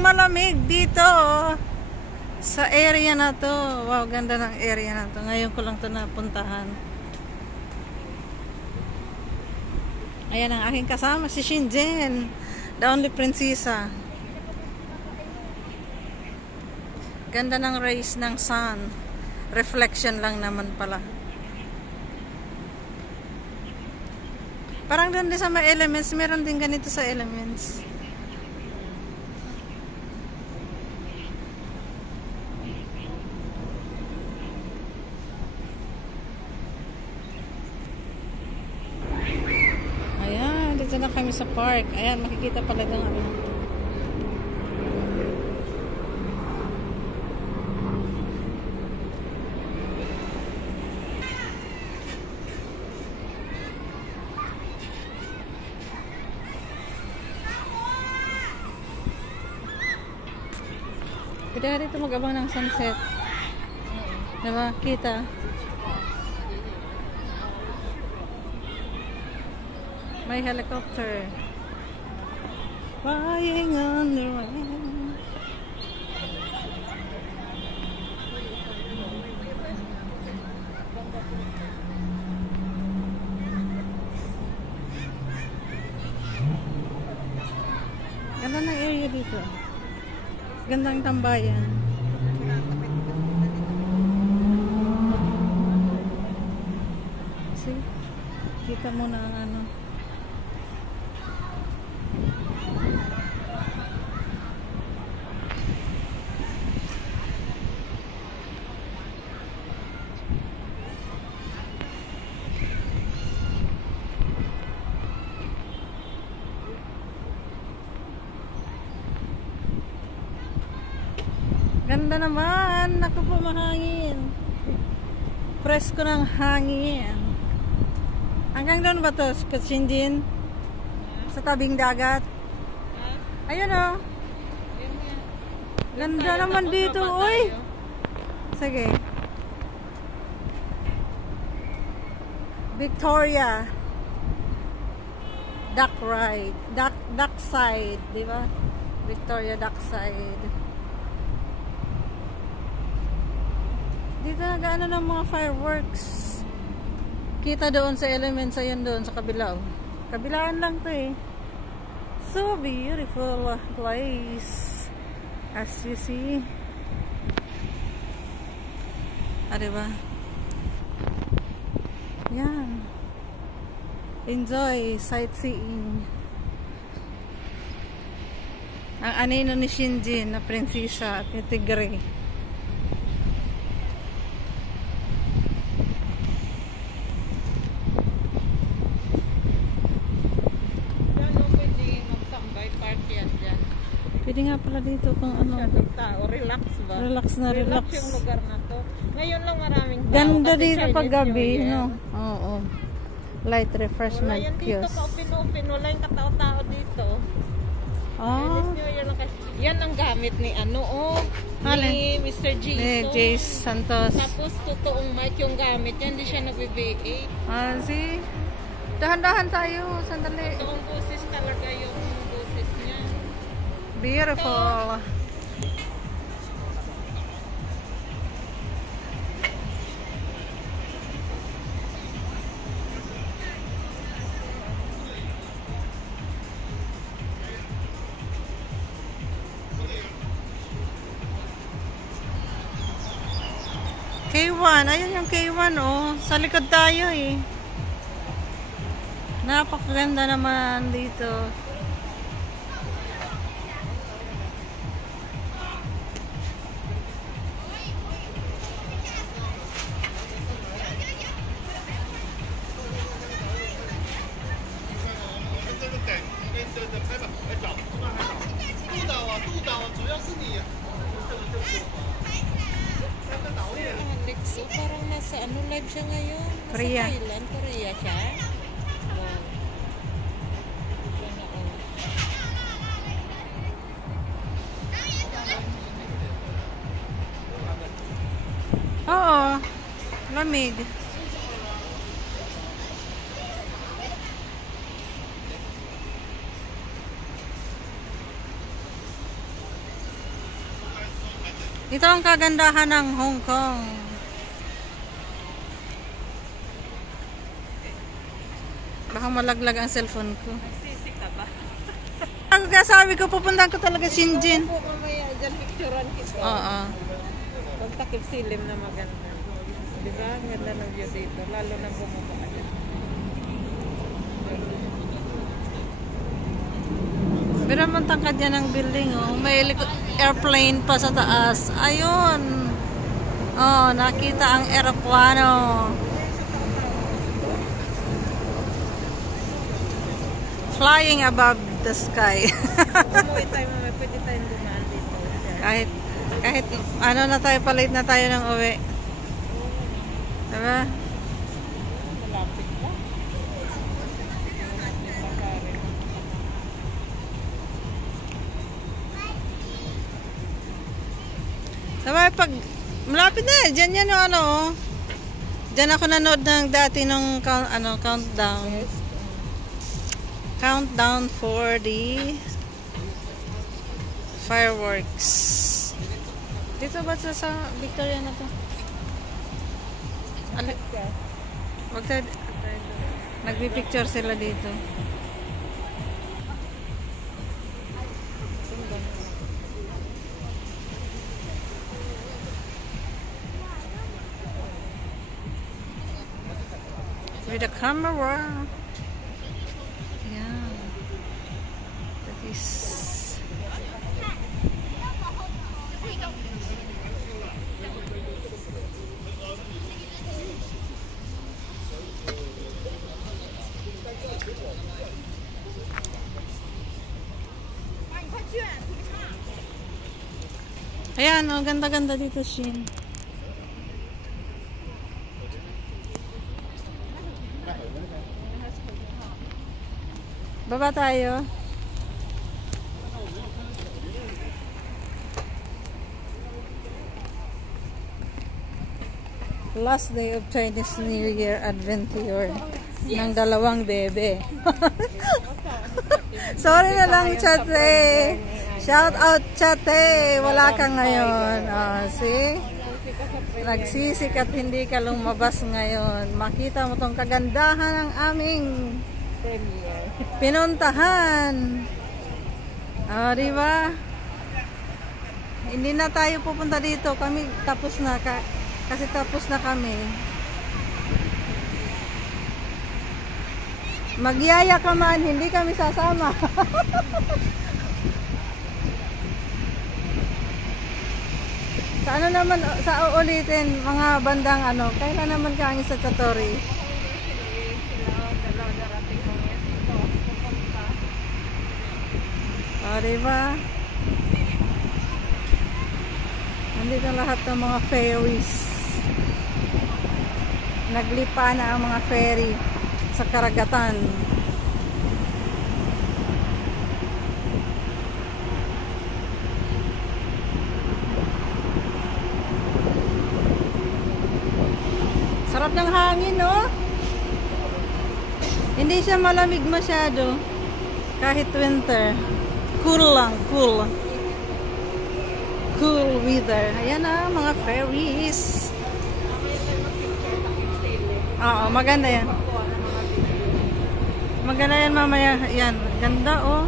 malamig dito sa area na to. Wow, ganda ng area na to. Ngayon ko lang to napuntahan. Ayan ang aking kasama, si Shinjin, the only prinsesa. Ganda ng rays ng sun. Reflection lang naman pala. Parang doon din sa mga elements, meron din ganito sa elements. Dito na kami sa park. Ayan, makikita pala ng ano. Pwede na dito mag-abang ng sunset. Diba? Kita. May helicopter flying on the rain. Ganda ng area dito. Gandang tambayan. See? Kita mo na ang ano. Ganda naman. Naku po, mahangin. Presko ng hangin. Hanggang doon ba to, Shinjin? Sa tabing dagat? Ayun o. Ganda naman dito. Uy! Sige. Victoria. Duck ride. Duck side. Diba? Victoria duck side. Dito nag-ano ng mga fireworks. Kita doon sa elements, ayun doon sa kabila. Kabilaan lang to eh. So beautiful place. As you see. Diba? Yan. Enjoy sightseeing. Ang anino ni Shinjin na prinsesa at yung tigre. Pwede nga pala dito kung ano. Tao, relax ba? Relax na relax. Relax yung lugar na to. Ngayon lang maraming tao. Ganda dito pag gabi, no? Oo. Light refreshment wala yan dito kiosk. pa open-open. Wala yung katao-tao dito. Oh. Yan ang gamit ni ano, ni Mr. G. Jace Santos. Tapos totoong mic yung gamit yan. Hindi siya nag-BBA. See? Dahan-dahan tayo. Sandali. Totoong boses talaga yung boses niya. Beautiful. K1. Ayun yung K1 oh. Sa likod tayo eh. Napakaganda naman dito. So, parang nasa ano live siya ngayon? Nasa Korea. Thailand, Korea siya. Oo. Lamig. Ito ang kagandahan ng Hong Kong. Baka malaglag ang cellphone ko. Nagsisi ka ba? Ang sabi ko, pupuntahan ko talaga Shenzhen. Po mamaya, dyan picturean kita. Oo. Pagtakip silim na maganda. Diba? Ang ganda ng view dito. Lalo na bumaba ka dyan. Pero naman tangkad yan ang building, oh. May airplane pa sa taas. Ayun. Oh, nakita ang aeroplano. Flying above the sky. Umuwi tayo mamaya. Pwede tayong dumaan dito. kahit ano na tayo, palate na tayo ng uwi. Diba? Malapit ka. Sabay pag malapit na, dyan yan yung ano, oh. Dyan ako nanood ng dati nung countdown. Countdown for the fireworks. Dito ba sa Victoria na to? Nagpi-picture sila dito. With the camera. Yeah. That is. Ayan, oh, ganda-ganda dito, Shin. Baba tayo. Last day of Chinese New Year adventure ng dalawang bebe. Sorry na lang, Chate. Shout out, Chate. Wala ka ngayon. Oh, see? Nagsisik at hindi ka lumabas ngayon. Makita mo tong kagandahan ng aming pinuntahan. Oh, diba? Hindi na tayo pupunta dito. Kami tapos na. Kasi tapos na kami. Magyaya ka man, hindi kami sasama. Sa ano naman, sa uulitin, mga bandang ano, kailan naman ka ang isa sa Tori? O, diba? Nandito lahat ng mga ferries. Naglipa na ang mga ferry sa karagatan. Sarap ng hangin, no? Hindi siya malamig masyado. Kahit winter. Cool lang, cool. Cool weather. Ayan na, mga ferries. Oo, maganda yan. Maganda yan mamaya. Yan, ganda, oh.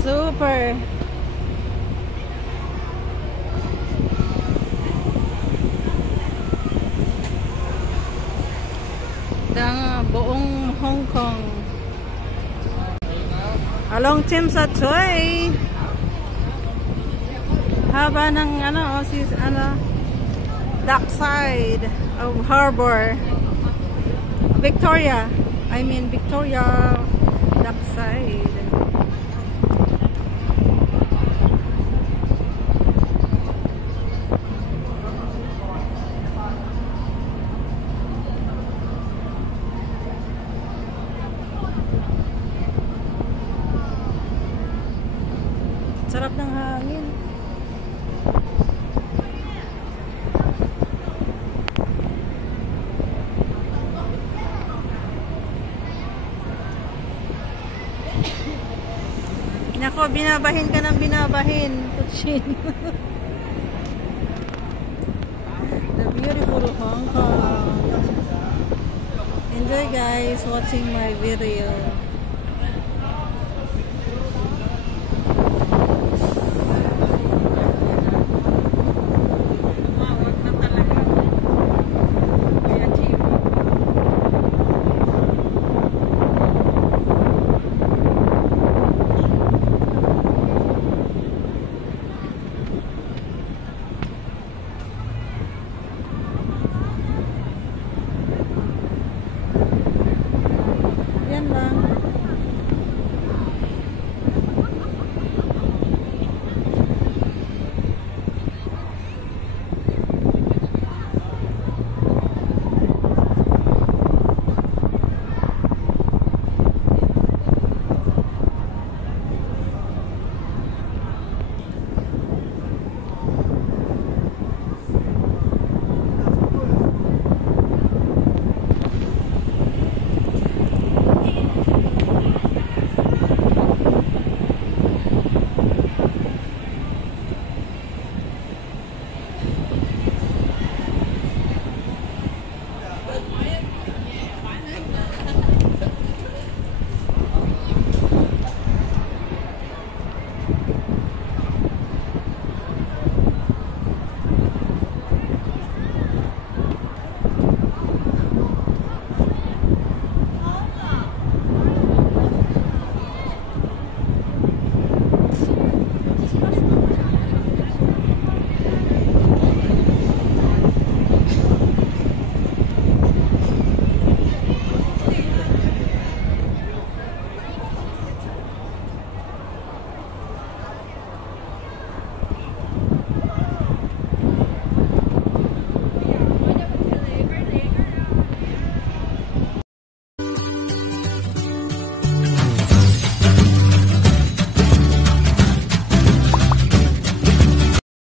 Super. Ang buong Hong Kong. Along Tsim Sha Tsui. Haba ng ano, dock side of harbor. Victoria dock side. Sarap ng hangin. Nako, binabahin ka ng binabahin. Kutsin. The beautiful Hong Kong. Enjoy guys watching my video.